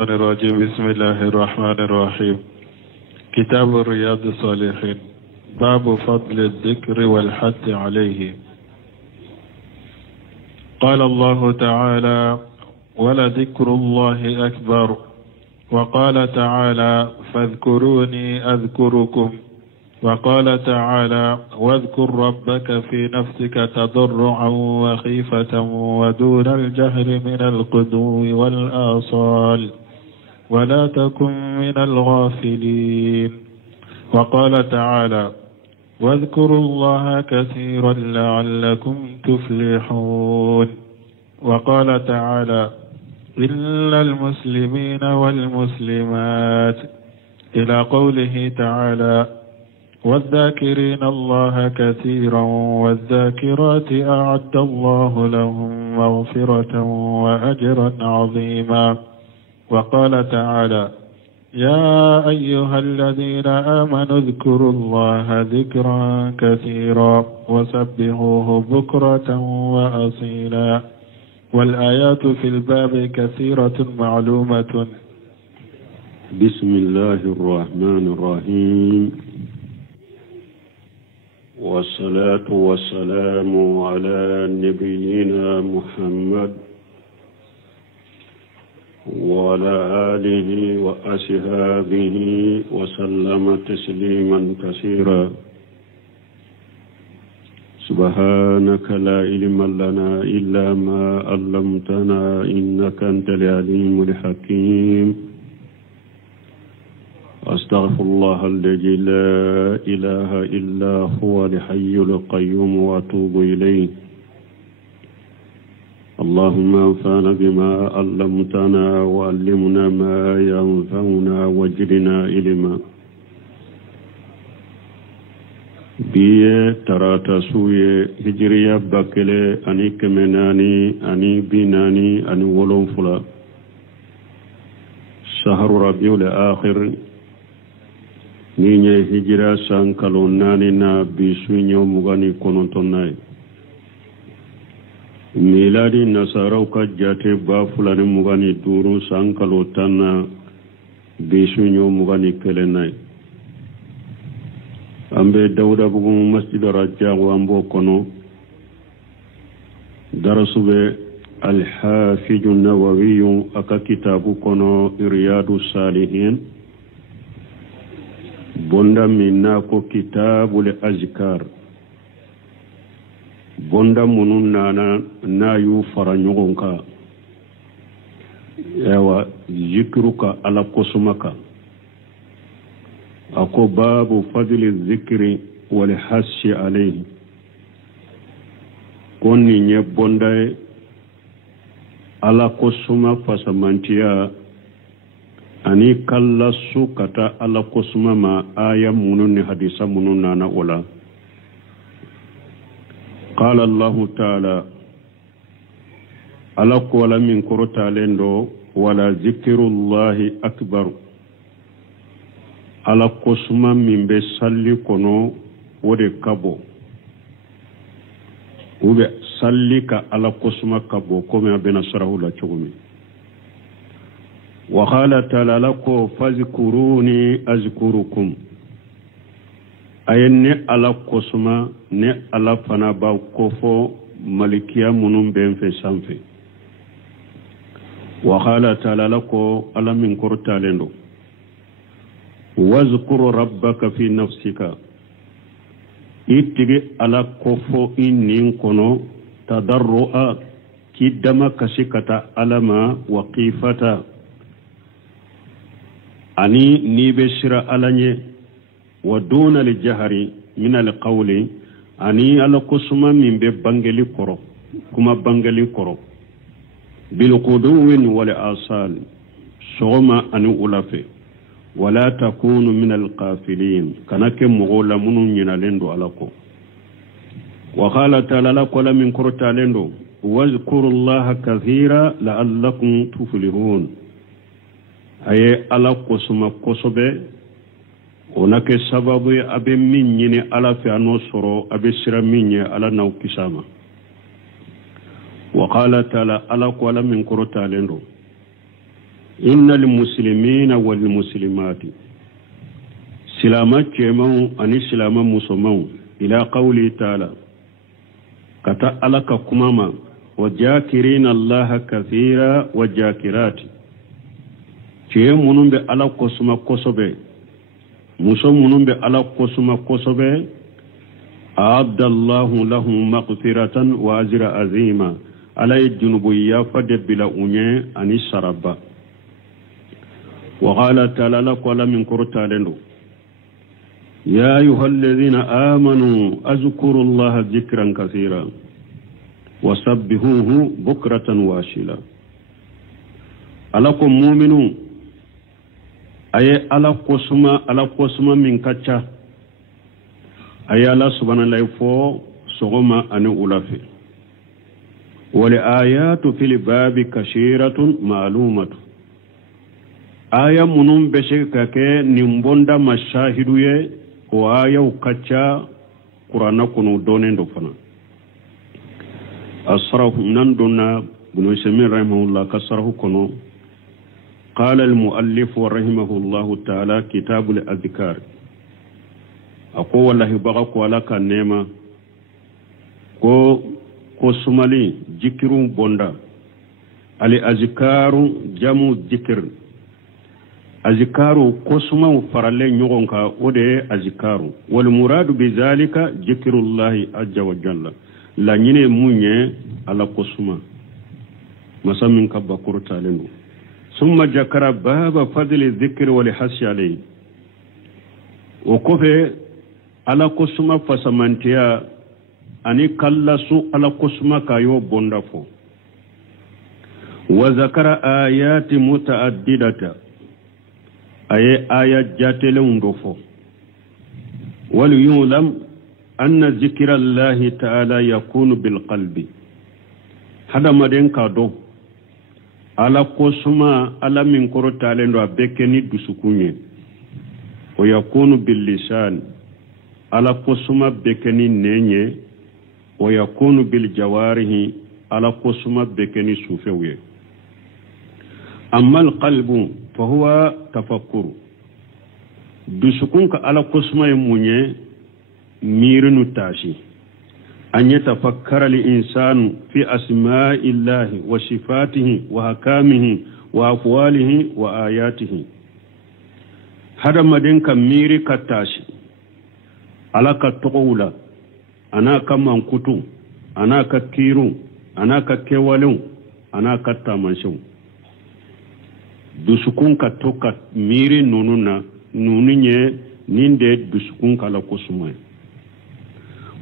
الرجيم. بسم الله الرحمن الرحيم. كتاب رياض الصالحين، باب فضل الذكر والحث عليه. قال الله تعالى: ولذكر الله أكبر. وقال تعالى: فاذكروني أذكركم. وقال تعالى: واذكر ربك في نفسك تضرعا وخيفة ودون الجهر من الغدو والآصال ولا تكن من الغافلين. وقال تعالى: واذكروا الله كثيرا لعلكم تفلحون. وقال تعالى: إلا المسلمين والمسلمات، إلى قوله تعالى: والذاكرين الله كثيرا والذاكرات أعد الله لهم مغفرة وأجرا عظيما. وقال تعالى: يا أيها الذين آمنوا اذكروا الله ذكرا كثيرا وسبحوه بكرة وأصيلا. والآيات في الباب كثيرة معلومة. بسم الله الرحمن الرحيم، والصلاة والسلام على نبينا محمد وعلى آله وأصحابه وسلم تسليما كثيرا. سبحانك لا علم لنا إلا ما علمتنا إنك أنت العليم الحكيم. أستغفر الله الذي لا إله إلا هو الحي القيوم وأتوب إليه. اللهم انفعنا بما علمتنا وعلمنا ما ينفعنا وزدنا علما. biye tarata suye hijriya bakele ani kemenani ani binani ani wolonfula shahru rabiul akhir ninye hijira sankalo nani na bisunyo mugani konontonnai miladi nasarau ka jate ba fulani mugani duru sankalo tanna bisunyo mugani kelenai. ambe dawda bugu masjid raja ambo kono darasube al-hafiz an-nawawi aka kitabu kono riyadu salihin bonda minna ko kitabul azkar bonda munun nana na yu faranyogonka yawa zikruka ala kosumaka ako babu fadli zikri wal hashi alayhi konni nye bonda ala kosuma fasamantiya ani kalla sukata ala kosuma ma aya munun ni hadisa munun nana wala. قال الله تعالى ala kola min korota lendo wala zikrullahi akbar ala kosuma min be salli kono wode kabo ube salli ka ala kosuma kabo kome abena sarahu la chogumi. wa qala ta'ala lako fazkuruni azkurukum ayenne ala kosuma ne ala fana ba kofo malikiya munum ben fe sanfe. wa qala ta'ala lako ala min korta lendo wazkur rabbaka fi nafsika ittige ala kofo innin kono tadarrua kidama kashikata alama waqifata ani nibeshira alanye ودون الجهر من القول أني على قسمة من ببنجلي كرو كما بنجلي كرو بالقدو والآصال صوما أن أولافي ولا تكون من القافلين كنك مغولا من ينالندو علىكو. وقال تعالى لقل من كرتا لندو واذكروا الله كثيرا لعلكم تفلحون أي على قسمة قصبة onake sababu abe min nyine ala fi anosoro abe sira minye ala na ukisama. wa qala ta'ala ala ko ala min korota lendo إن المسلمين والمسلمات سلامات كيمو أني سلام مسلمون إلى قوله تعالى كتا ألك كماما وجاكرين الله كثيرا وجاكرات كيم منون بي ألا قسما قصبه مسو منون بي ألا قسما قصبه أعد الله لهم مغفرة وأجر عظيما على الجنوب يافد بلا أني أني سربا وقال تعالى لك ولا من كرتالنو يا أيها الذين آمنوا أذكروا الله ذكرا كثيرا وسبحوه بكرة واشلا ألكم مؤمنون أي ألا قسم من كتشا أي الله سبحانه الله فو سغما أن أولافي ولآيات في الباب كثيرة معلومة آية منون بشكك نمبوندا مشاهدوية وآية وكتشا قرآن كنو دونين دفنا أصره نندنا بن سمين رحمه الله كسره كنو قال المؤلف ورحمه الله تعالى كتاب الأذكار أقول الله بغاك ولك النعمة ko sumali jikirun bonda ali azikaru jamu jikir azikaru ko sumaw faralle nyogonka ode azikaru wal muradu bizalika jikrullahi azza wa jalla la nyine munye ala ko suma masamin kabba kurtalengo summa jakara baba fadli dhikri wal hasi alayhi o kofe ala ko suma fasamantiya ani kallasu ala kusma kayo bondafo wa zakara ayati mutaaddidata ay ayat jatele undofo wal yulam anna zikra Allah ta'ala yakunu bil qalbi hada maden kado ala kusma ala min koro talendo abekeni dusukunye o yakunu bil lisan ala kusma bekeni nenye ويكون بالجوارح على قسمة بكني سوفوية أما القلب فهو تفكر دسكونك على قسمة يموني ميرن تاشي أن يتفكر الإنسان في أسماء الله وصفاته وحكامه وأفواله وآياته هذا مدينك ميري كتاشي على كتقولا ana ka mankutu ana ka kiru ana ka kewalin ana ka tamanshin dusukun ka toka miri nununa nununye ninde dusukun ka la kusuma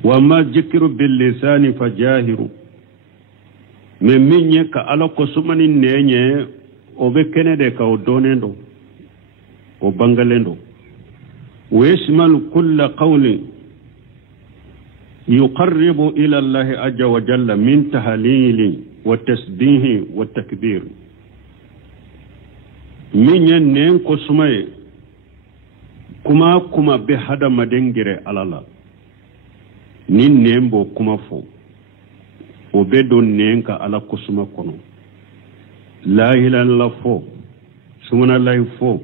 wa ma zikru bil lisani fajahiru me minye ka ala kusuma ni nenye obe kenede ka odonendo o bangalendo wa yashmalu kull qawli يقرب إلى الله عز وجل من تهليل وتسبيح والتكبير من ينين كسمي كما بهذا مدنجر على الله نين نيمبو كما فو وبدو نينك على كسما كنو لا إله إلا الله فو سمنا الله فو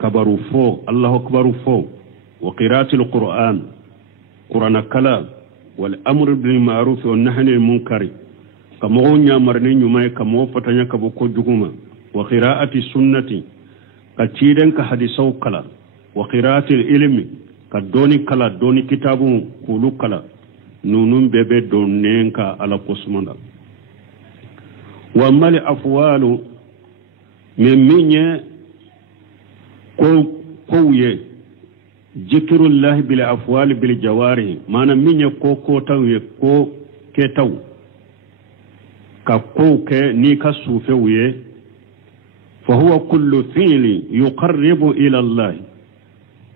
كبروا فو الله أكبر فو وقراءة القرآن قرآن كلا والأمر بالمعروف والنهي عن المنكر كما غنيا مرني نيماي كما فتانيا كبوكو جوما وقراءة السنة كتيرن كحديثو كلا وقراءة العلم كدوني كلا دوني كتابو كولو كلا نونون بيبي دونين كا على قسمنا وما الأفوال من ميني كويه ذكر الله بالأفوال بالجوارح مانا من يكو كوتاو يكو كيتاو كاكو كي نيكا سوفيوية فهو كل فعل يقرب إلى الله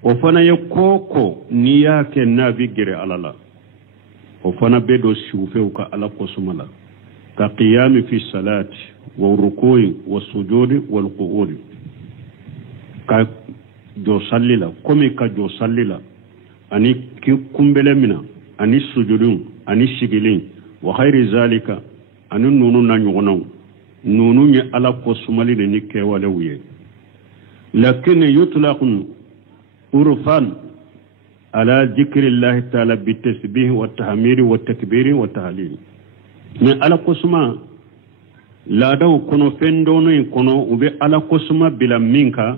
وفنا يكوكو نياك النبي جري على الله وفنا بدو سوفيوكا على قسم الله كقيام في الصلاة والركوع والسجود والقعود jo sallila komi ka jo sallila ani kumbele mina ani sujudun ani sigilin wa khairi zalika ani nunu na nyugonaw nunu ye ala ko sumali de ni kewalew ye lakin yutlaqu urfan ala dhikri llahi taala bitasbih wa tahmid wa takbir wa tahlil ni ala ko suma la daw kono fendono en kono ube ala ko suma bila minka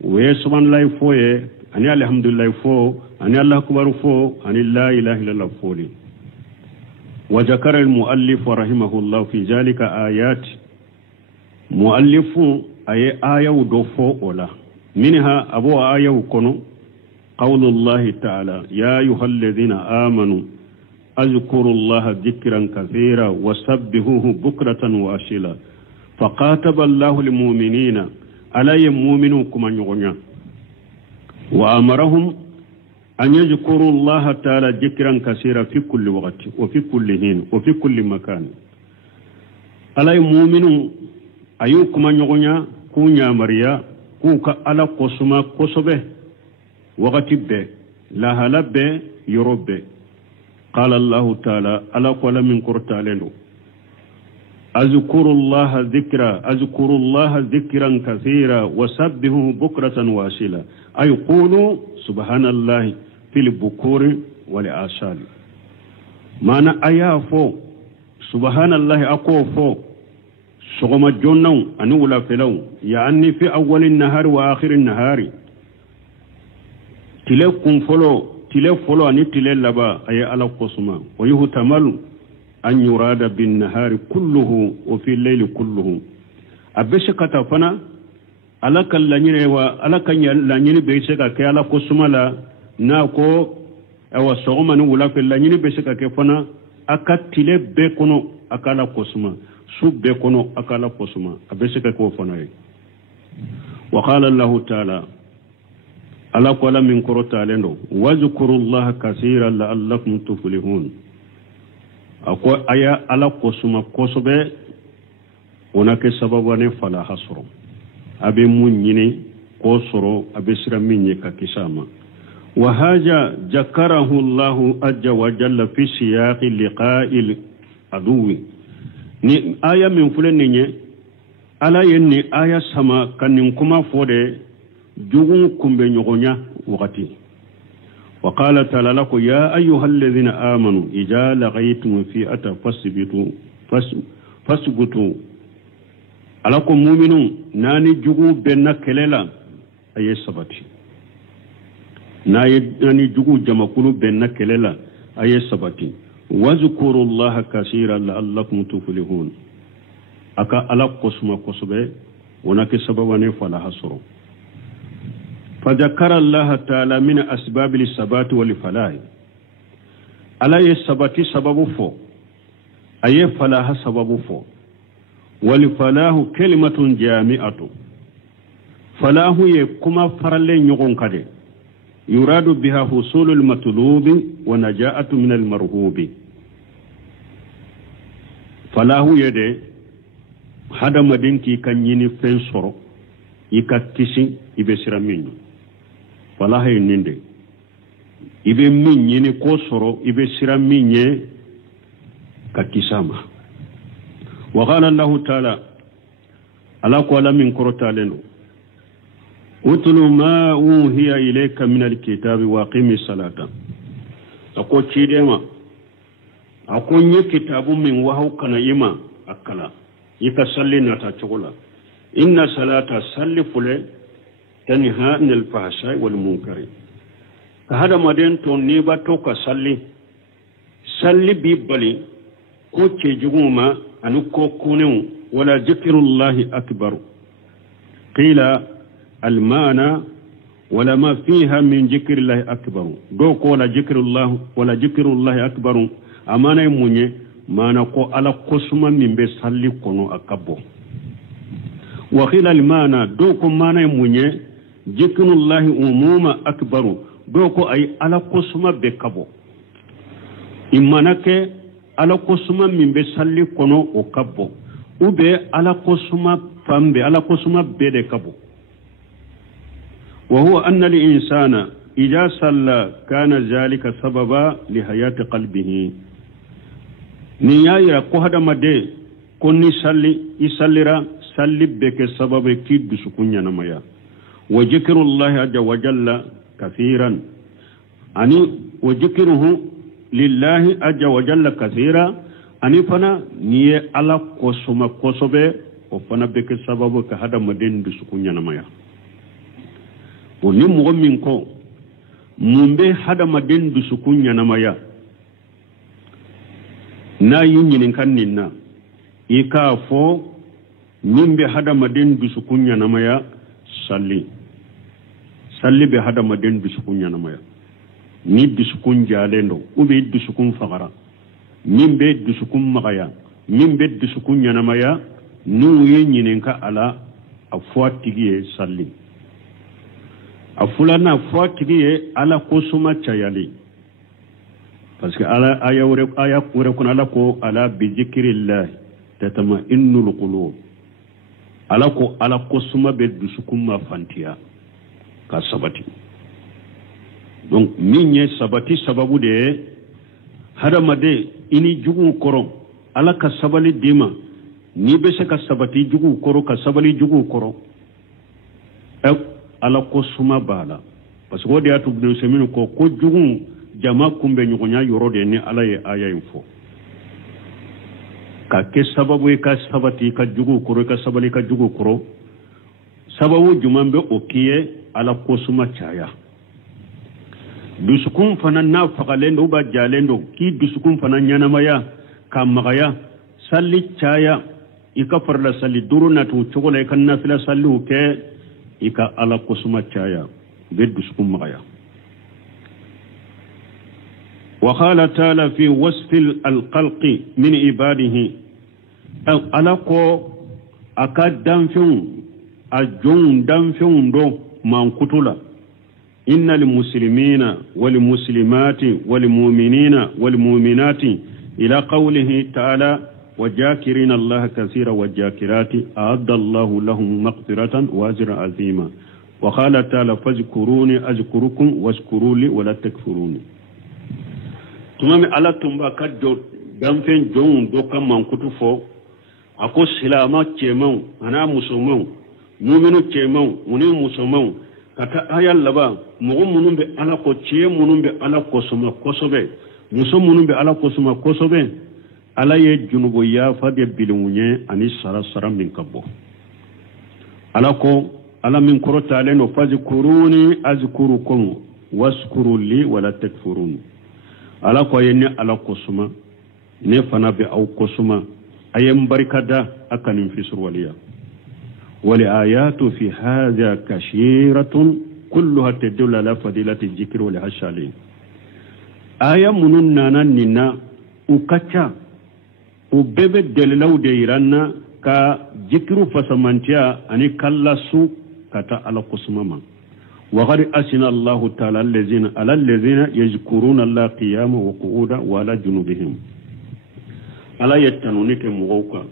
we subhanallah foye ani alhamdulillah fo ani allah akbar fo ani la ilaha illallah fo li وذكر المؤلف رحمه الله في ذلك آيات مؤلف أي آية ودفو أولا منها أبو آية وكنو قول الله تعالى يا أيها الذين آمنوا اذكروا الله ذكرا كثيرا وسبحوه بكرة وأصيلا فقاتب الله المؤمنين على يؤمنوا كما يغنى وأمرهم أن يذكروا الله تعالى ذكرا كثيرا في كل وقت وفي كل حين وفي كل مكان على المؤمنون أيوكما يغنى كونيا مريا كوكا على قسما قصبه وقت به لا هلب يرب قال الله تعالى على قول من قرطالين أذكر الله ذكرا كثيرا وسبحه بكرة وأصيلا أي قولوا سبحان الله في البكور والآصال معنى أيا فو سبحان الله أقو فو سغم الجنة أنولا فلو يعني في أول النهار وآخر النهار تلكم فلو أني تللبا أي على قسما ويهتمل أن يراد بالنهار كله وفي الليل كله أبشك تفنى alaka lanyine wa alaka lanyine beseka ke ala kusumala na ko awa sogoma ni wula fe lanyine beseka ke fana akatile be kono akala kusuma subbe kono akala kusuma abeseka ko fana yi wa qala allah ta'ala ala qala min qurata lendo wazkurullaha kaseeran la'allakum tuflihun ako aya ala kusuma kosobe onake sababu ne fala hasro abe munyine ko soro abe sira minye ka kisama wa haja jakarahu Allah azza wa jalla fi siyaqi liqa'il aduwi ni aya min fulani nye ala yenni aya sama kanin kuma fode jugun kumbe nyogonya wakati wa qala ta'ala laku ya ayyuhalladhina amanu idza laqaytum fi fasbutu alako mu'minun nani jugu benna kelela aye sabati nani jugu jamakulu benna kelela aye sabati wazkurullaha kaseeran la'allakum tuflihun aka ala kosuma kosobe wonake sababane fala hasro fadhakara Allah ta'ala min asbab lis-sabati wal-falah ala yasbati sababu fo aye falaha sababu fo والفلاح كلمة جامعة فلاح يكما فرل نيغون كده يراد بها حصول المطلوب ونجاة من المرهوب فلاح يده هذا مدينتي كان يني فين سورو يكتسي يبسر منه فلاح ينده يبه من يني كو سورو يبسر منه كتسامه وقال الله تعالى على قول من قرطالين اتل ما اوحي اليك من الكتاب واقم الصلاه اكو تشيدما اكو ني كتاب من وحو كان يما اكلا يتصلي نتا تشغلا ان صلاه سلفل تنهى عن الفحشاء والمنكر هذا مدين تو نيبا تو كصلي صلي بيبلي كو تشجوما أنكو كونوا ولا ذكر الله أكبر قيل المعنى ولا ما فيها من ذكر الله أكبر دوك ولا ذكر الله أكبر أمانا يموني ما نقو على قسم من بسالي كونو أكبر وقيل المعنى دوك مانا يموني ذكر الله أموما أكبر دوك أي على قسم بكبر إمانك ala kosuma min be salli kono o kabbo ube ala kosuma fambe ala kosuma bede kabbo wa huwa anna al insana idha salla kana zalika sababa li hayati qalbihi ni yaya ko hada made konni salli isallira salli beke sababe ki dusukunya namaya wa zikrullahi azza wa jalla kathiran ani wa zikruhu lillahi azza wa jalla kathira ani fana niye ala kosuma kosobe o fana beke sababu ka hada maden dusukunya namaya woni mo min ko mumbe hada maden dusukunya namaya na yinyin kan ninna ika fo mimbe hada maden dusukunya namaya salli be hada maden dusukunya namaya ni dusukun jalendo ube dusukun fagara mimbe dusukun magaya mimbe dusukun namaya nu yinyin ka ala afwatigiye salli afulana afwatigiye ala kosuma chayali parce que ala aya wure kun ala ko ala bi zikrillah tatma'innul qulub ala ko ala kosuma be dusukun ma fantiya ka sabati donc minye sabati sababu de hadamade ini jugu koro ala ka sabali dima ni be se ka sabati jugu koro ka sabali jugu koro ala kosuma bala parce que wodi atu de semino ko jugu jama kumbe nyugonya yorode ni ala ye aya info ka ke sababu ka sabati ka jugu koro ka sabali ka jugu koro sababu jumambe okiye ala kosuma chaya dusukun fana na fagalendo ba jalendo ki dusukun fana nyanamaya ka magaya salli chaya ika farla salli duruna tu chogola kan nafila sallu ke ika ala kosuma chaya be dusukun magaya وقال تعالى في وصف القلق من عباده ألقوا أكاد دنفون أجون دنفون دو من كتلا إن المسلمين والمسلمات والمؤمنين والمؤمنات إلى قوله تعالى وجاكرين الله كثيرا والجاكرات أعد الله لهم مغفرة وأجرا عظيما وقال تعالى فاذكروني أذكركم واشكروا لي ولا تكفروني tumami ala tumba kaddo damfen jon do kam man kutu fo ako silama cemon ana musulman mu'minu cemon muni musulman kata ayal laba mugo munumbe ala ko ciye munumbe ala ko suma kosobe muso munumbe ala ko suma kosobe ala ye junubo ya fade bilunye ani sara min kabbo ala ko ala min korota leno fazkuruni azkurukum waskuru li wala takfuruni ala ko yenne ala kosuma ne fana be aw kosuma ayem barikada akanin fisur waliya wali ayatu fi hadha kashiratun kulluha tadullu ala fadilati dhikri wal hashali aya munun nanan nina ukacha ubebe delaw de iranna ka dhikru fasamantia ani kallasu kata ala kosuma ma وقد أسن الله تعالى الذين يذكرون الله قياما وقعودا وعلى جنوبهم على يتنونك مغوكا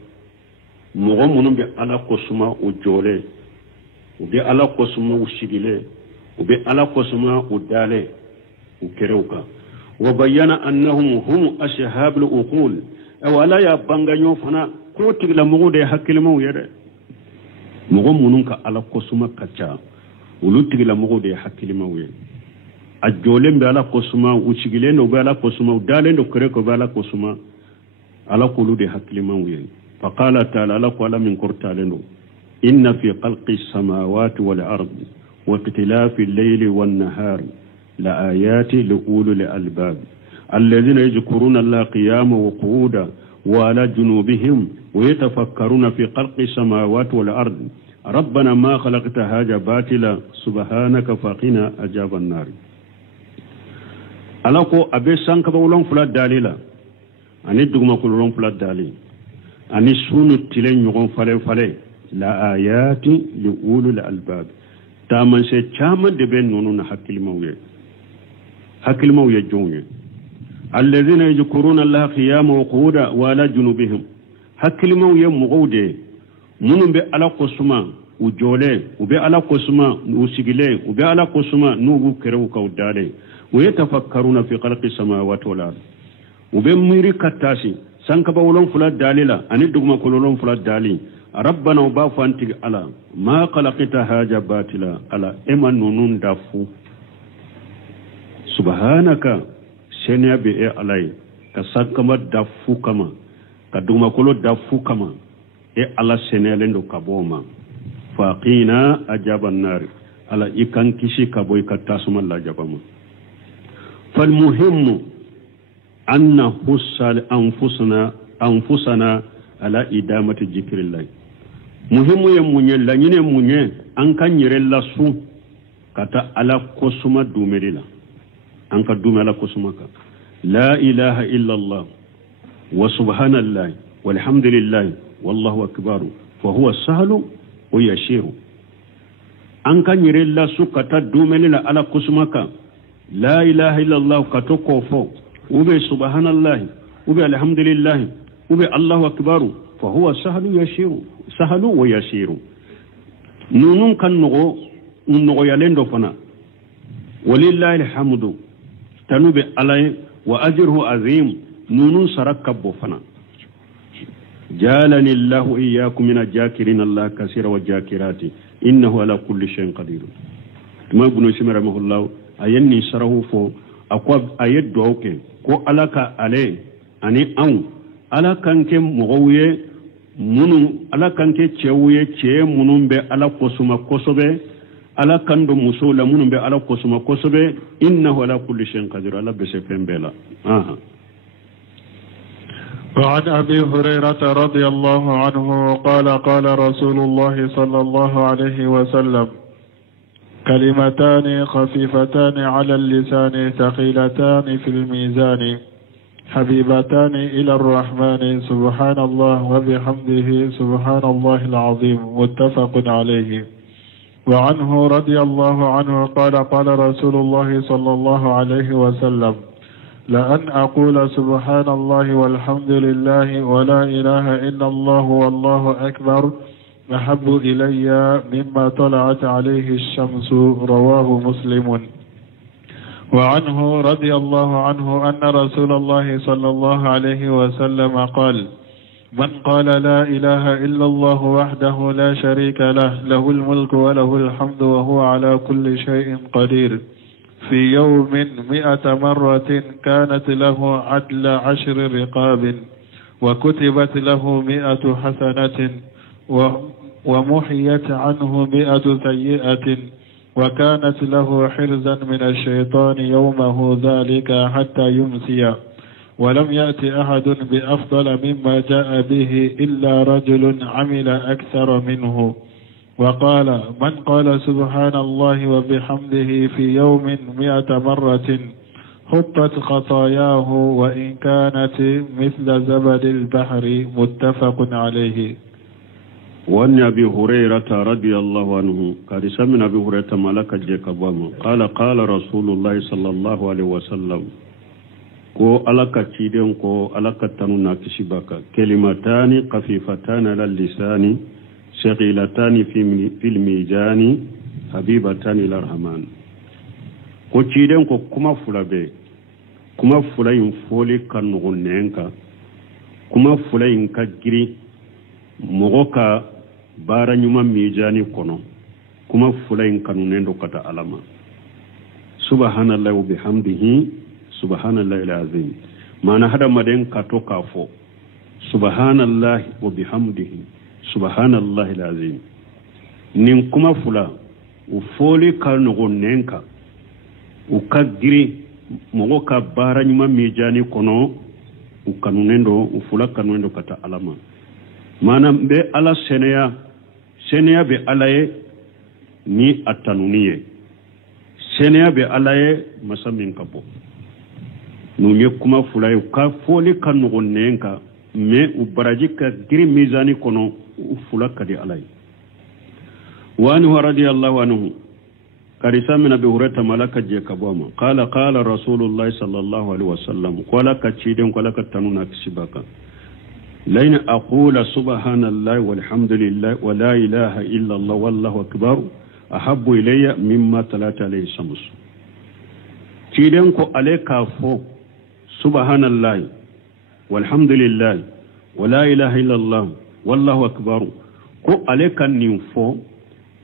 مغمون بألا قسما وجولي وبألا قسما وشغلي وبألا قسما ودالي وكروكا وبيّن أنهم هم أشهاب الأقول أولا يبانغانيو فنا كوتك لمغودي حكيلمو يري مغمونك على قسما كتا uluti la mogo de hakilima we ajolem be ala kosuma uchigile no be ala kosuma udale ndo kore ko be ala kosuma ala kulu de hakilima we faqala ta'ala la qala min qurtaleno inna fi khalqi samawati wal ardi wa ikhtilafi al-layli wan nahari la ayati li ulil albab alladhina yadhkuruna allaha qiyaman wa qu'udan wa ala junubihim wa yatafakkaruna fi khalqi samawati wal ardi ربنا ما خلقت هذا باطلا سبحانك فقنا عذاب النار alako abe sanka bawlon fula dalila ani duguma kulon fula dali ani sunu tilen nyogon fale la ayati li ulul albab taman se chama de ben nonu na hakil mawye jonye alladhina yadhkuruna allaha qiyaman wa qu'udan wa ala junubihim hakil mawye mugode munum be ala kosuma ujole ube ala kosuma usigile ube ala kosuma nubu kerewu kaudale ويتفكرون في خلق السماوات والارض وبميري كتاسي sankaba wolon fula dalila ani duguma kololon fula dali rabbana ba fanti ala ma khalaqta haja batila ala ema nunun dafu subhanaka senya be e alai ka sankama dafu kama ka duguma kolo dafu kama e ala senya lendo kaboma faqina ajaban nar ala ikan kishi kaboy ka tasuma la jabama fal muhimmu anna husal anfusana ala idamati zikrillah muhimu ya munye la nyine munye an kan yire la su kata ala kosuma dumerila an ka dumela kosuma ka la ilaha illa allah wa subhanallah walhamdulillah wallahu akbar fa huwa sahlu wa yashiru an kan yire la su kata dumerila ala kosuma ka la ilaha illa allah kato kofo ube subhanallah ube alhamdulillah ube allahu akbar fa huwa sahlu yashiru sahlu wa yashiru nunun kan nogo yalendo fana walillahi alhamdu tanube alay wa ajruhu azim nunun sarakabbo fana jalani allah iyyakum min ajakirin allah kaseera wa jakirati innahu ala kulli shay'in qadir tuma ibn shimr rahimahullah ayanni sarahu fo akwa ayed doke ko alaka ale ani an alakan ke mogoye munu alakan ke cewuye ce munun be ala kosuma kosobe alakan do musola munun be ala kosuma kosobe innahu ala kulli shay'in qadir ala be sefembela aha وعن أبي هريرة رضي الله عنه قال قال رسول الله صلى الله عليه وسلم كلمتان خفيفتان على اللسان ثقيلتان في الميزان حبيبتان إلى الرحمن سبحان الله وبحمده سبحان الله العظيم متفق عليه. وعنه رضي الله عنه قال قال رسول الله صلى الله عليه وسلم لأن أقول سبحان الله والحمد لله ولا إله إلا الله والله أكبر أحب إلي مما طلعت عليه الشمس رواه مسلم. وعنه رضي الله عنه أن رسول الله صلى الله عليه وسلم قال من قال لا إله إلا الله وحده لا شريك له له الملك وله الحمد وهو على كل شيء قدير في يوم 100 مرة كانت له عدل 10 رقاب وكتبت له 100 حسنة ومحيت عنه 100 سيئة وكانت له حرزا من الشيطان يومه ذلك حتى يمسي ولم يأت أحد بأفضل مما جاء به إلا رجل عمل أكثر منه. وقال من قال سبحان الله وبحمده في يوم 100 مرة حطت خطاياه وإن كانت مثل زبد البحر متفق عليه. وأن أبي هريرة رضي الله عنه قال سمع أبي هريرة ملك جيكبام قال قال رسول الله صلى الله عليه وسلم ko alaka ciden ko alaka tanuna kishibaka kalimatani khafifatani ala lisani shaqilatani fil mizani habibatani ila rahman ko ciden ko kuma fulabe kuma fulayin foli kan gonenka kuma fulayin ka giri mogo ka bara nyuma mizani kono kuma fulayin kanunendo kata alama subhanallahi wa bihamdihi subhanallahi alazim mana hada maden kato kafo subhanallahi wa bihamdihi subhanallahi alazim nin kuma fula u foli kanu gonenka u kagiri mogo ka bara nyuma mizani kono u kanunendo u fula kanunendo kata alama mana be ala seneya be alaye ni atanuniye seneya be alaye masamin kabo nunye kuma fulay ka foli kanu gonenka me u baraji ka giri mizani kono u fula kadi alaye wa anhu radiyallahu anhu karisa min abi hurata malaka je kaboma qala rasulullah sallallahu alaihi wasallam qala ka ciden qala ka tanuna kisibaka لين أقول سبحان الله والحمد لله ولا إله إلا الله والله أكبر أحب إلي مما طلعت عليه الشمس تيدنكو عليك فو سبحان الله walhamdulillah wala ilaha illallah wallahu akbar ko ale kan nin fo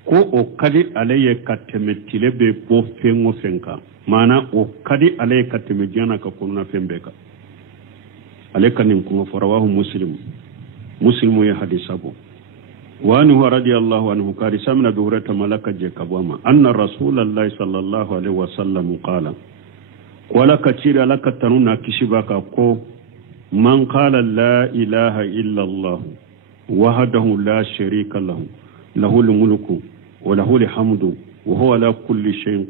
ko o kadi alaye kateme tilebe bo fengo fenka mana o kadi alaye kateme jana ka kunna fembeka ale kan nin kuma farawahu muslimu ya hadisabo وانه رضي الله عنه قال سمعنا بهرة ملك جكبوما أن رسول الله صلى الله عليه وسلم قال ولا كثير لك تنونا كشبك كو من قال لا إله إلا الله وحده لا شريك له له الملك وله الحمد وهو على كل شيء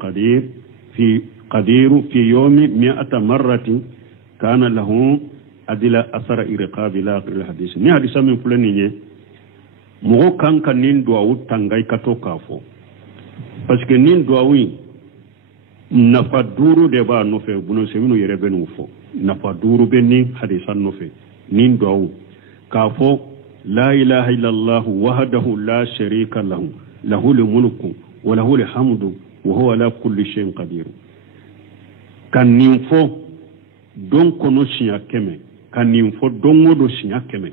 قدير في يوم 100 مرة كان له أدل أثر إرقاب لا آخر الحديث ني حديث من فلانية mogo kanka nin duwawu tangay kato kafo parce que nin duwawi nafa duru de ba no fe buno semino yere benu fo nafa duru benni hadisan no fe nin duwawu kafo la ilaha illallah wahdahu la sharika lahu lahul mulku wa lahul hamdu wa huwa ala kulli shay'in qadir kan nin fo don kono sinya keme kan nin fo don wodo sinya keme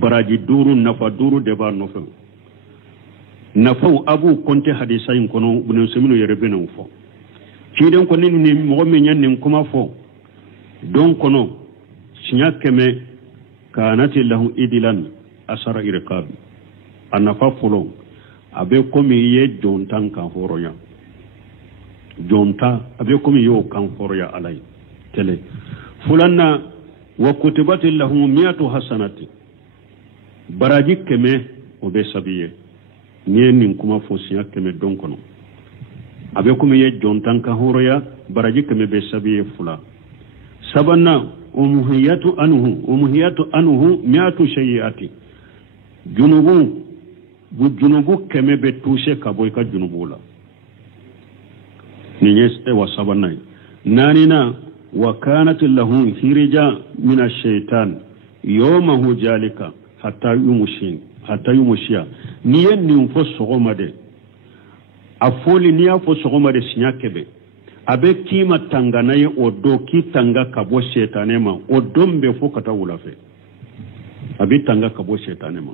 baraji duru nafa duru de ba no fe nafa abu konte hadisa in kono buno semino yere benu fo ci den ko ni mo me nyan nin kuma fo don kono sinya keme kanati lahu idilan asara irqab anafa fulo abe komi ye jontan kan horoya jonta abe komi yo kan horoya alai tele fulanna wa kutibati lahu 100 hasanati baraji keme obe sabiye nin kuma fo sinya keme don kono abe komi ye jontan kan horoya baraji keme be sabiye fula sabanna umuhiyatu anhu 100 shay'ati junubu keme be touché kaboy ka junubu la ni yeste wa sabanay nanina wa kanat lahu hirija min ash-shaytan yawmahu jalika hatta yumushiya ni yenni fo sogomade afoli ni afo sogomade sinya kebe abe kima tangana ye odo ki tanga kabo shetane ma odombe fo kata wulafe abe tanga kabo shetane ma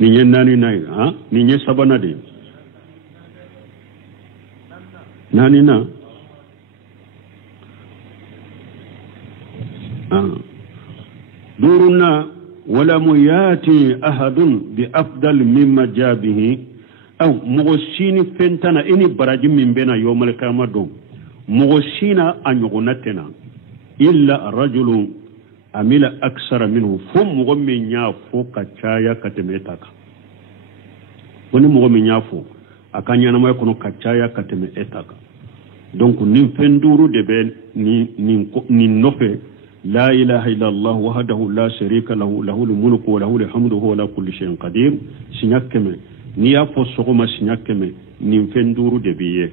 ni nani nai ha ni sabana de nani na duruna wala muyati ahadun bi afdal mimma jabihi aw mogoshini fentana ini baraji min bena yomal kama don mogoshina anyugunatena illa rajulun amila aksara minhu fum mogo min yafo kachaya katemetaka woni mogo min yafo akanya na mayono kachaya kateme etaka donc nin fenduru de be ni nofe la ilaha illa allah wahdahu la sharika lahu lahul mulku wa lahul hamdu huwa ala kulli shay'in qadir sinyakeme ni ya fo sogoma sinyakeme nin fenduru de biye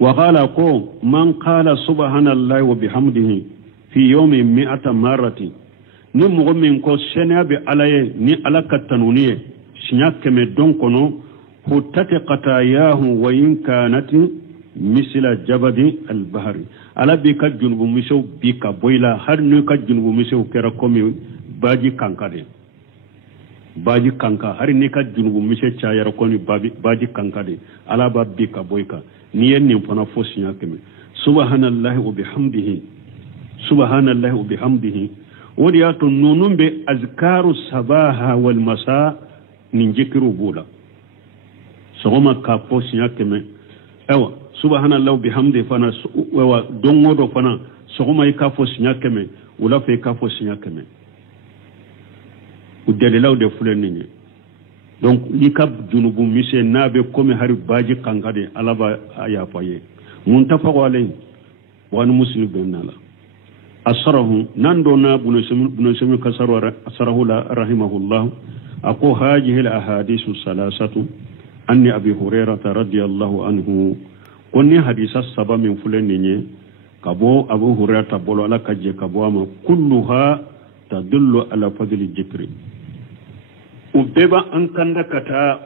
wa qala ko man qala subhanallahi wa bihamdihi fi yawmin 100 marrati ni mogo min ko senabe alaye ni alakatanuniye sinyakeme don kono hutate qatayahu wa in kanati misla jabadi al-bahri ala bi ka junubu miso bi ka boyla har ni ka junubu miso kera komi baji kankade baji kanka har ni ka junubu miso chayara komi baji kankade ala ba bi ka boyka ni yenni fana fosinya keme subhanallahi wa bihamdihi wadiyatu nunumbe azkaru sabaha wal masa ninjikiru bula sogoma ka fosinya keme ewa subhanallahi bihamdi fana wa dongodo fana sogoma ka fosinya keme wala fe ka fosinya keme udelilaw de fulenni donc likab junubu mise nabe komi hari baji kankade alaba aya faye muntafaqo alay wa muslim benala asrahu nando na bunu semu kasaru asrahu la rahimahullah ako hajihi al ahadithu salasatu anni abi hurairah radiyallahu anhu konni hadisa saba min fulenni kabo abu hurairah bolo ala kaje kabo ama kulluha tadullu ala fadli dhikri ubeba an kanda kata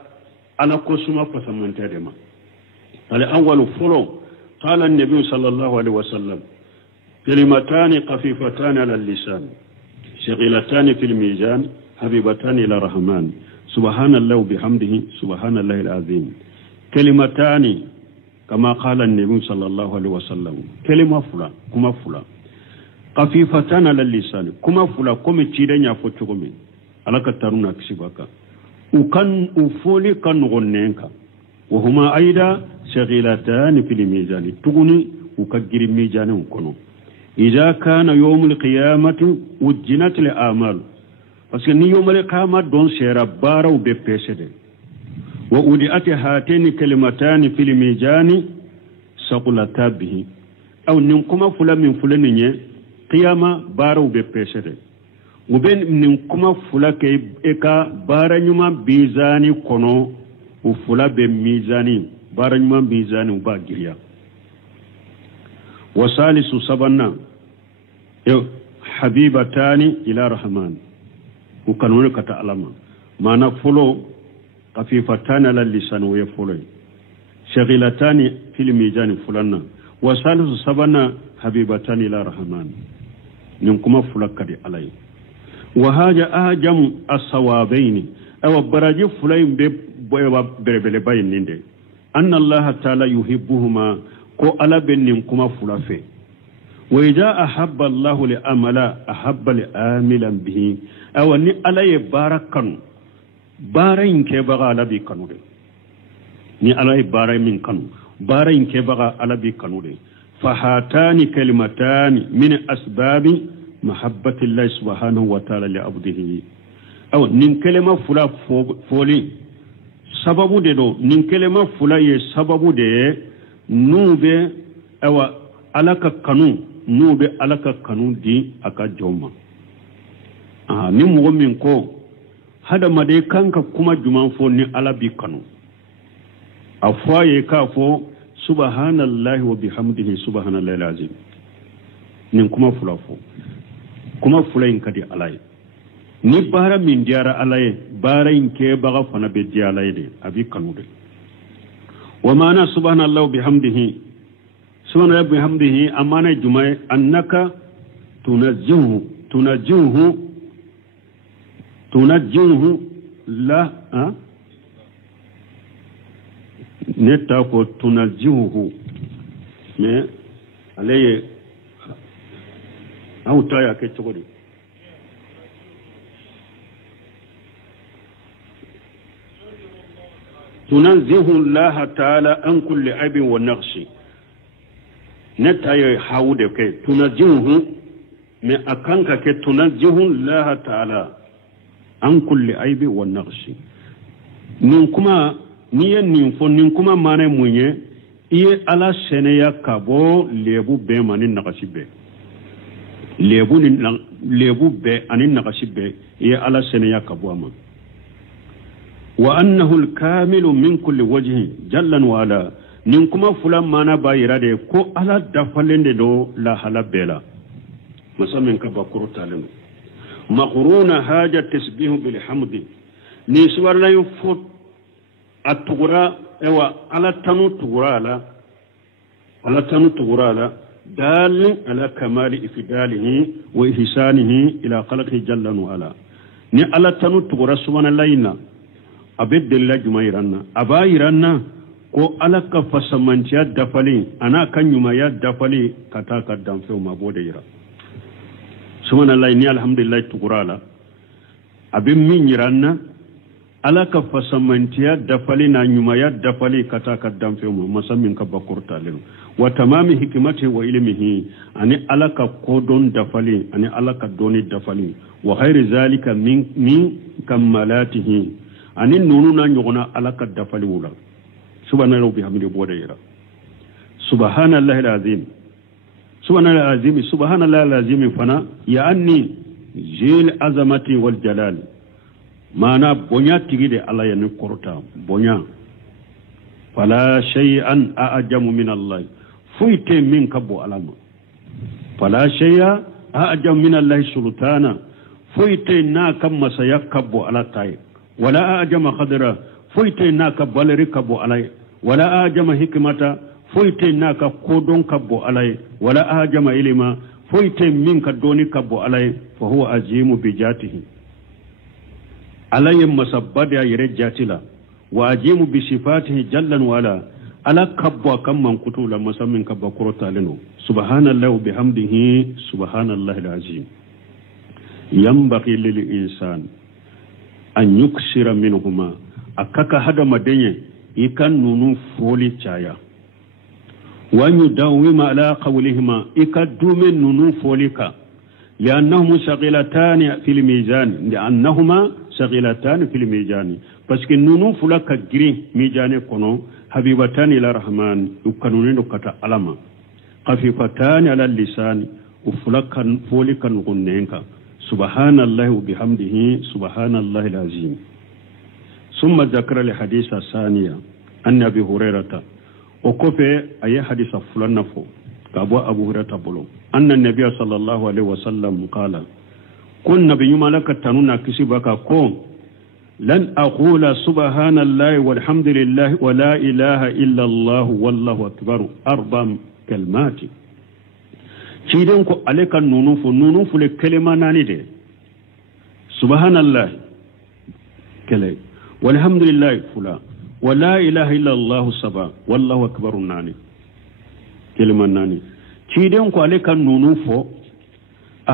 ala kosuma fasamanta dema al awwal furo qala an-nabi sallallahu alaihi wasallam كلمتان خفيفتان على اللسان ثقيلتان في الميزان حبيبتان إلى الرحمن سبحان الله وبحمده سبحان الله العظيم كلمتان كما قال النبي صلى الله عليه وسلم كلمة فلا كما فلا خفيفتان على اللسان كما فلا كما تيرين يفتوكم على كترون أكسبك وكان أفولي كان غنينك وهما أيضا ثقيلتان في الميزان تغني وكجري ميزان كنو إذا كان يوم القيامة وجنت الأعمال parce que ni yomale kama don sera bara ube pesede wa udiati hateni kalimatani fil mizani saqulata bihi aw nin kuma fula min fulani nye qiyama bara ube pesede uben nin kuma fula ke eka bara nyuma bizani kono u fula be mizani bara nyuma bizani uba giriya wa salisu sabanna habibatani ila rahman ukanone kata alama maana folo kafifatani ala lisan wa folo shaghilatani fil mizani fulanna wa salisu sabana habibatani ila rahman ninkuma fulakadi alay wa haja ajam as-sawabain aw baraji fulayn be boywa berebele bayinde anna allah ta'ala yuhibbuhuma ko ala benin kuma fulafe wa idha ahabba allah li amala ahabba li amilan bihi aw ni alaye barakan barayin ke baga alabi kanu de ni alaye barayin min kanu barayin ke baga alabi kanu de fa hatani kalimatani min asbabi mahabbati allah subhanahu wa ta'ala li abdihi aw nin kalima fula foli sababu de do nin kalima fula ye sababu de nube awa alaka kanu nube alaka kanu di aka joma ni mugo min ko hada made kanka kuma juman fo ni alabi kanu afwaye ka fo subhanallahi wa bihamdihi subhanallahi alazim nin kuma fulafo kuma fulayin kadi alai ni bara min diara alai bara inke baga fana be di alai de abi kanu de wa mana subhanallahi wa bihamdihi subhanallahi wa bihamdihi amana jumai annaka tunajjuhu la neta ko tunajjuhu me alaye auta ya ke chogodi tunazzihu Allah ta'ala an kulli aibin wa naqsi neta ya hawde ke tunajjuhu me akanka ke tunajjuhu Allah ta'ala an kulli aibi wa naqsi nin kuma niye nin fo nin kuma mane munye iye ala seneya kabo lebu be mani naqsi be lebu be ani naqsi be iye ala seneya kabo ama wa annahu al-kamilu min kulli wajhi jallan wa ala nin kuma fulan mana bayira de ko ala dafalende do la halabela masamin ka bakuru talenu مقرون حاجة تسبيه بالحمد نسوار لا يفوت التغرى على تنو تغرى لا دال على كمال إفداله وإحسانه إلى خلقه جل وعلا ني على تنو تغرى سبحان الله إنا أبد الله جمعيرنا أبايرنا ko alaka fasamantiya dafali ana kan yuma ya dafali kataka damfe ma bode yira subhanallah ni alhamdulillah tukurala abin min yiranna alaka fasamantiya dafali na nyuma ya dafali kataka damfe mu masammin ka bakurta lenu wa tamami hikmati wa ilmihi ani alaka kodon dafali ani alaka doni dafali wa ghairi zalika min kamalatihi ani nununa nyogona alaka dafali wula subhanallahi bihamdi bodayira subhanallahi alazim subhanallahi alazim subhanallahi alazim fana ya anni jil azamati wal jalal mana bonya tigide Allah ya ni korta bonya fala shay'an a'jamu min Allah fuite min kabo alama fala shay'a a'jamu min Allah sultana fuite na kan masa yakabo ala tay wala a'jama khadra fuite na ka baleri kabo alai wala ajama hikmata fuite na ka kodon kabo alai wala ajama ilima foyte min ka doni kabbo alay fa huwa azimu bi jatihi alay masabbad ya yere jatila wa ajimu bi sifatihi jallan wala ala kabbo kam man kutula masammin kabba kurota leno subhanallahi wa bihamdihi subhanallahi alazim yambaqi lil insan an yuksira minhuma akaka hada madenye ikan nunu foli chaya wa yudawima ala qawlihima ikadume nunu folika liannahum shagilatan fil mizan liannahuma shagilatan fil mizan parce que nunu fulaka giri mizane kono habibatan ila rahman ukanunindo kata alama khafifatan ala lisan ufulakan folikan gunnenka subhanallahi wa bihamdihi subhanallahi alazim ثم ذكر الحديث الثانية أن أبي هريرة وكفى أي حديث فلان نفو أبو هريرة بلو أن النبي صلى الله عليه وسلم قال كن نبي ملك تنونا كسبك كون لن أقول سبحان الله والحمد لله ولا إله إلا الله والله أكبر 4 كلمات كيدنكو عليك النونوف لكلمة ناني دي سبحان الله كلمة والحمد لله فلا ولا إله إلا الله سبا والله أكبر ناني كلمة ناني كيدنكو عليك النونوفو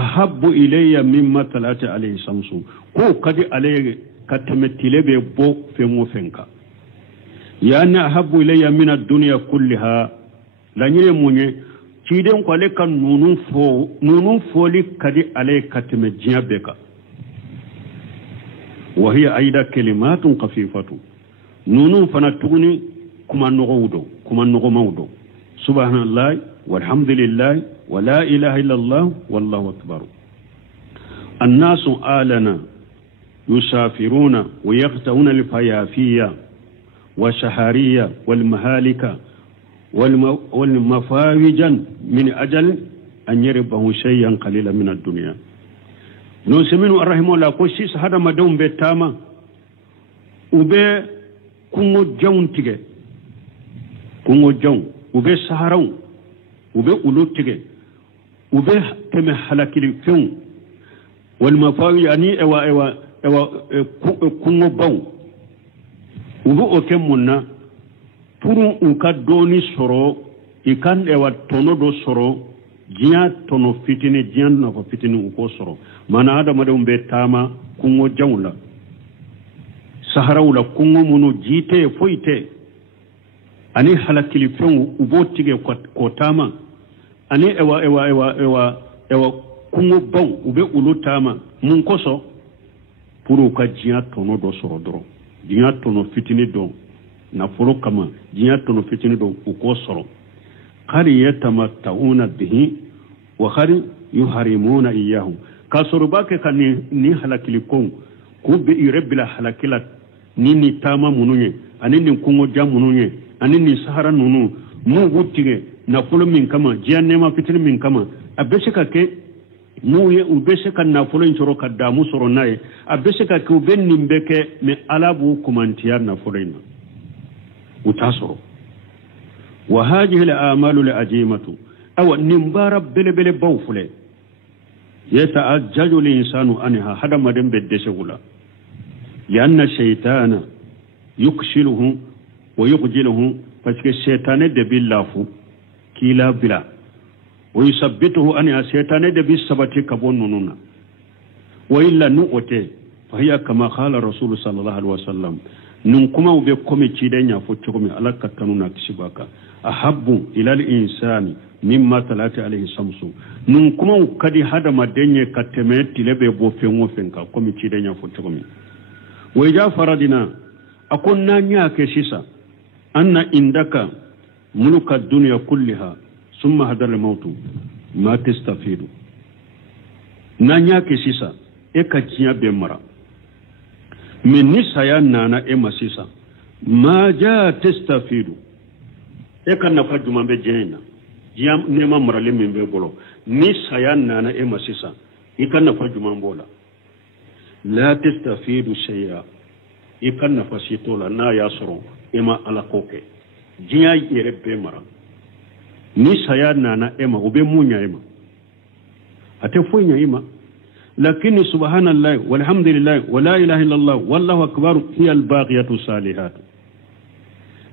أحب إلي مما طلعت عليه الشمس كو قد عليه كتمتلي بو في موفنكا يعني أحب إلي من الدنيا كلها لانيري موني كيدنكو عليك النونوفو لك قد عليه كتمتجيا بك وهي أيضا كلمات خفيفة نونو فنتغني كما نغمودو سبحان الله والحمد لله ولا إله إلا الله والله أكبر الناس آلنا يسافرون ويقطعون الفيافية والشهرية والمهالك والمفاوجا من أجل أن يربه شيئا قليلا من الدنيا نسمينه الرحمة الله كوشيس هذا مدوم بتاما وبي كونغو جون تيجي كونغو جون وبي سهرون وبي أولو تيجي وبي تم حلاكي فيون والمفاوي يعني اوا كونغو باو وبي اوكي منا pour unka doni soro ikan ewa tono do soro jiya tono fitini jiya na ko fitini uko soro mana ada madum be tama kungo jawla saharawla kungo munu jite foite ani halakili fen ubotige ko tama ani ewa kungo baw ube ulu tama mun koso pour ka jiya tono do soro doro jiya tono fitini do na furo kama jiya tono fitini do uko soro qari yatamatta'una bihi wa khari yuharimuna iyyahu kasurubake kan ni halakili kon ku bi irebila halakila ni tama mununye anini kungo jamununye anini sahara nunu mu gutige na fulo min kama jiya nema fitini min kama abesheka ke mu ye ubesheka na fulo inchoro kadamu soro nae abesheka ke ubenni mbeke me alabu kumantiya na fulo ina utasoro wa hadhihi al-a'malu al-ajimatu aw nimbara bele bawfule yata'ajjaju al-insanu anha hada madam bedeshugula yanna shaytana yukshiluhu wa yuqjiluhu parce shaytane de billafu kila bila wa yusabbituhu anha shaytane de bisabati kabonununa wa illa nu'te fa hiya kama qala rasul sallallahu alaihi wasallam nun kuma ube komi cidenya fo chokomi alaka kanuna kishibaka ahabbu ila al-insani mimma talati alayhi samsu nun kuma kadi hada madenye kateme tilebe bo fenwo fenka komi cidenya fo chokomi wayja faradina akonna nyake sisa anna indaka muluka dunya kulliha summa hadar al-maut ma tastafidu nanyake sisa ekajiya be mara min nisaya nana emasisa ma ja tastafidu ekan na fajuma be jena jam nema marale min be bolo nisaya nana emasisa ikan na fajuma bola la tastafidu shay'a ikan na fasitola na yasro ema ala koke jiya yere be mara nisaya nana ema ube munya ema أتفوين إما لكن سبحان الله والحمد لله ولا إله إلا الله والله أكبر هي الباقية الصالحات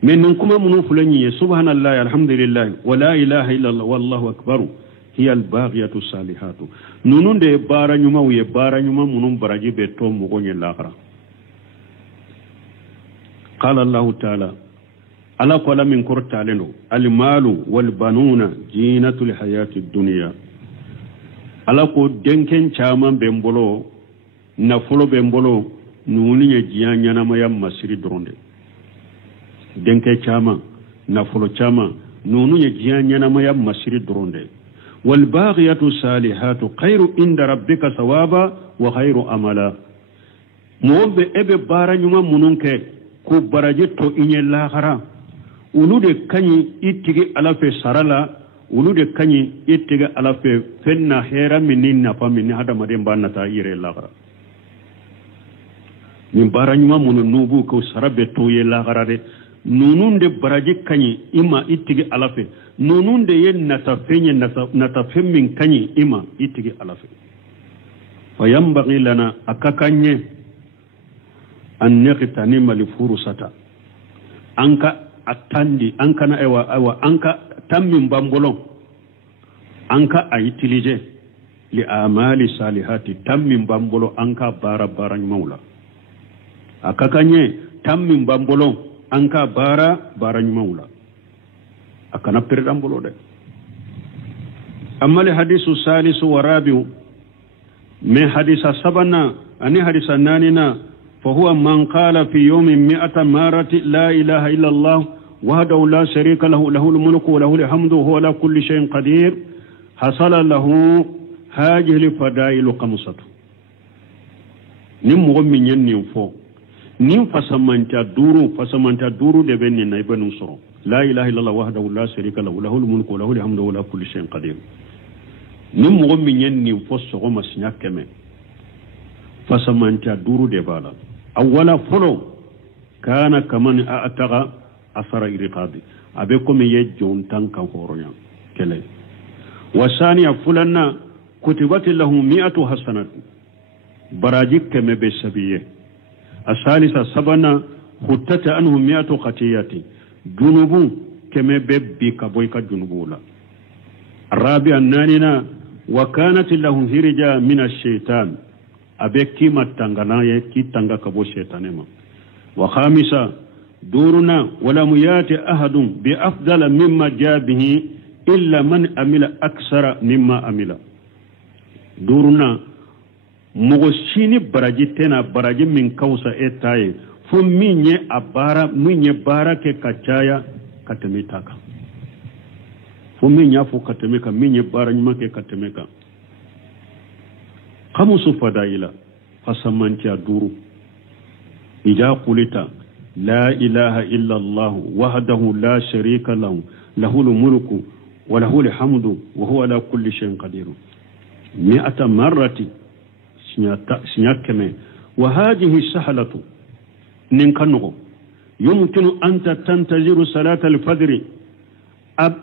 من نكم منو فلني سبحان الله الحمد لله ولا إله إلا الله والله أكبر هي الباقية الصالحات نونون دي بارا نيوما وي بارا نيوما منو براجي بتوم مغني الآخرة قال الله تعالى على قول من كرت علينا المال والبنون زينة الحياة الدنيا على قول دنكن شامان بمبولو نفلو بمبولو نوني جيان ينما يم مسيري درونde denke chama nafolo chama nunu ye jiyanya ma ya masiri dronde wal baghiyatu salihatu khairu inda rabbika thawaba wa khairu amala mobe ebe bara nyuma mununke ko baraje to inye lahara ulude kanyi ittige alafe sarala ulude kanyi ittige alafe fenna hera minna famini hada madem banna ta ire lahara min bara nyuma munun nubu ko sarabe to ye lahara de nununde baraji kanyi ima itigi alafe nununde yen nata femmin kanyi ima itigi alafe fayambaghi lana akakanye an naqtanima li furusata anka atandi anka na ewa anka tammin bambolon anka ayitilije li amali salihati tammin bambolo anka bara maula akakanye tammin bambolon anka bara nyumawla akana perdam bolode amma li hadisu salisu wa rabiu min hadisa sabana ani hadisa nanina fa huwa man qala fi yawmin 100 marati la ilaha illa allah wahdahu la sharika lahu lahul mulku wa lahul hamdu huwa ala kulli shay'in qadir hasala lahu hadhihi al fadail khamsatu nimmo min yanni fo nin fasamanta duru de benni na ibanu soro la ilaha illallah wahdahu la sharika lahu lahul mulku wa lahul hamdu wa ala kulli shay'in qadir nin mo min yanni fosso go masnya keme fasamanta duru de bala awwala folo kana kaman ataga asara iriqadi abe ko me yejjon tanka horonya kele wasani fulanna kutibat lahu 100 hasanat barajik keme be sabiye الثالثة سبنا خطة أنه 100 خطيئة جنوب كما ببي كبويك جنوبولا الرابع الناننا وكانت له هرجة من الشيطان أبكي ما تنغنايا كي تنغا كبو شيطانما وخامسة دورنا ولم يأتي أحد بأفضل مما جاء به إلا من أمل أكثر مما أمل دورنا mogosini baraji tena baraji min kausa etaye fu minye abara minye barake kachaya katemitaka fu minya fu katemeka minye bara nyimake katemeka khamusu fadaila fasamanti aduru ija qulita la ilaha illa allah wahdahu la sharika lahu lahul mulku wa lahul hamdu wa huwa ala kulli shay'in qadir 100 marrati سنياكمي وهذه السهلة ننكنغو يمكن أن تنتظر صلاة الفجر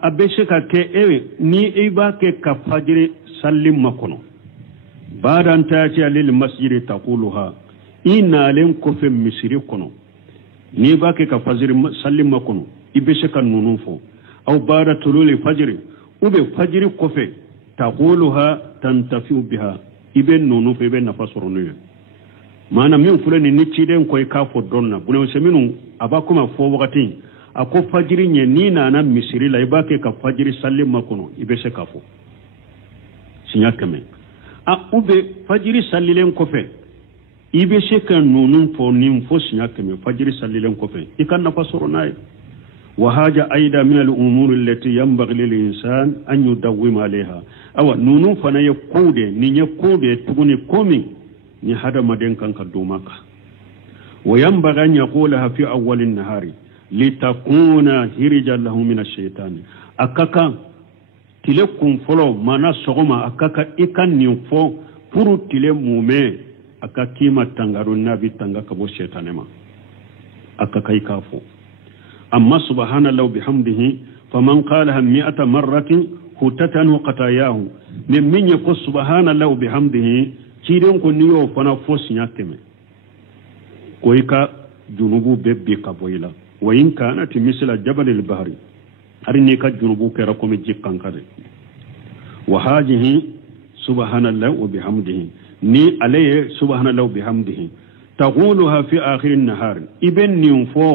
أبشك كأوي ني إيباك كفجر سلم مكونو بعد أن تأتي للمسجد تقولها إنا لن كفر مسيري كونو ني باك كفجر سلم مكونو إبشك النونفو أو بعد طلوع الفجر وبي فجر كفر تقولها تنتفي بها iben nonu fe ben nafa soronu mana min fulani ni ciden koy ka fo donna bune seminu abakuma fo wakati ako fajiri nye ni na misiri la ibake ka fajiri sallim makono ibe se ka fo sinyakame a ube fajiri sallilen ko fe ibe se kan nonu fo nim fo sinyakame fajiri sallilen ko fe ikan nafa sorona وهذا أيضا من الأمور التي ينبغي للإنسان أن يدوم عليها أو نونو فنا يقود نيقود تكوني كومي نهذا مدين كان كدومك وينبغي أن يقولها في أول النهار لتكون هرجا له من الشيطان أكاكا تلكم فلو مانا سغما أكاكا إكان نيوفو فرو تلمومي أكاكيما تنغارو النبي تنغاكبو الشيطانما أكاكا يكافو أما سبحان الله بحمده فمن قالها 100 مرة هتتنه قطاياه ne minye ko subhanallahi bihamdihi ciiden ko niyo fana fo sinyateme ko ika junubu bebbi ka boyla wa in kanat misla jabal al-bahri arini ka junubu kera ko mi jikkan kade wa hajihi subhanallahi wa bihamdihi ni alayhi subhanallahi wa bihamdihi taquluha fi akhir an-nahar ibn ninfo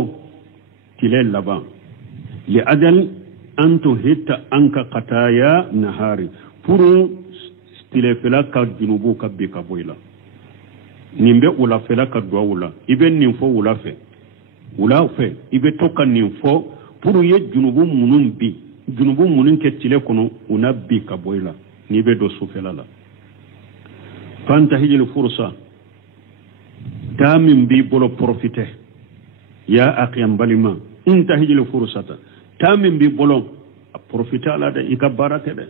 tilal laban li adal an tuhita anka qataya nahari puru tile fela ka junubu ka bi ka boyla nimbe ula fela ka do ula ibn ninfo ula fe ibe tokka ninfo puru ye junubu munun bi junubu munun ke tile kono una bi ka boyla ni be do sufela la fanta hijil fursa tamin bi bolo profite ya aqiyam balima inta hijil fursata tamin bi bolo profite ala da ikabarate de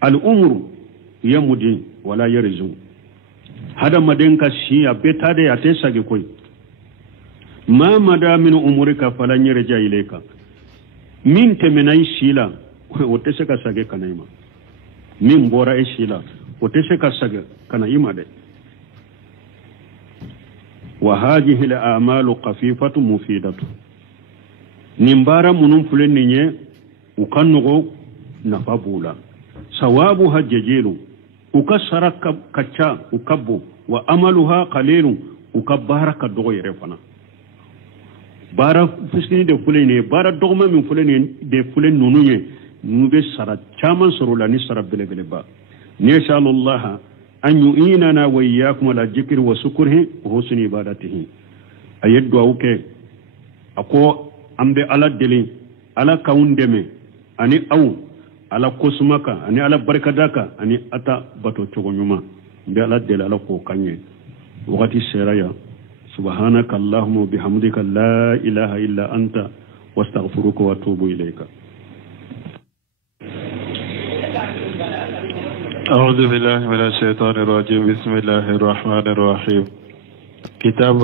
al umru yamudi wala yarzu hada madenka shi ya betade ya tesage koy ma mada min umurika falan yarja ilayka min temenai shila o tesaka sage kanaima min bora e shila o tesaka sage kanaima de wa hadhihi al a'malu khafifatu mufidatu nimbara munum fulenniye ukannugo nafabula sawabu hajjajilu ukasara kacha ukabbu wa amaluha qalilun ukabbara kadogo yere fana bara fiskini de fulene bara dogma min fulene de fulen nununye nube sara chaman sorula ni sara bele ba ni inshallah an yu'inana wa iyyakum ala dhikri wa shukrihi wa husni ibadatihi ayeddu awke ako ambe ala deli ala kaundeme ani aw ala kosumaka ani ala barkadaka ani ata bato chogonyuma mbe ala deli ala ko kanye wakati seraya subhanaka allahumma bihamdika la ilaha illa anta wastaghfiruka wa atubu ilayka. أعوذ بالله من الشيطان الرجيم. بسم الله الرحمن الرحيم. كتاب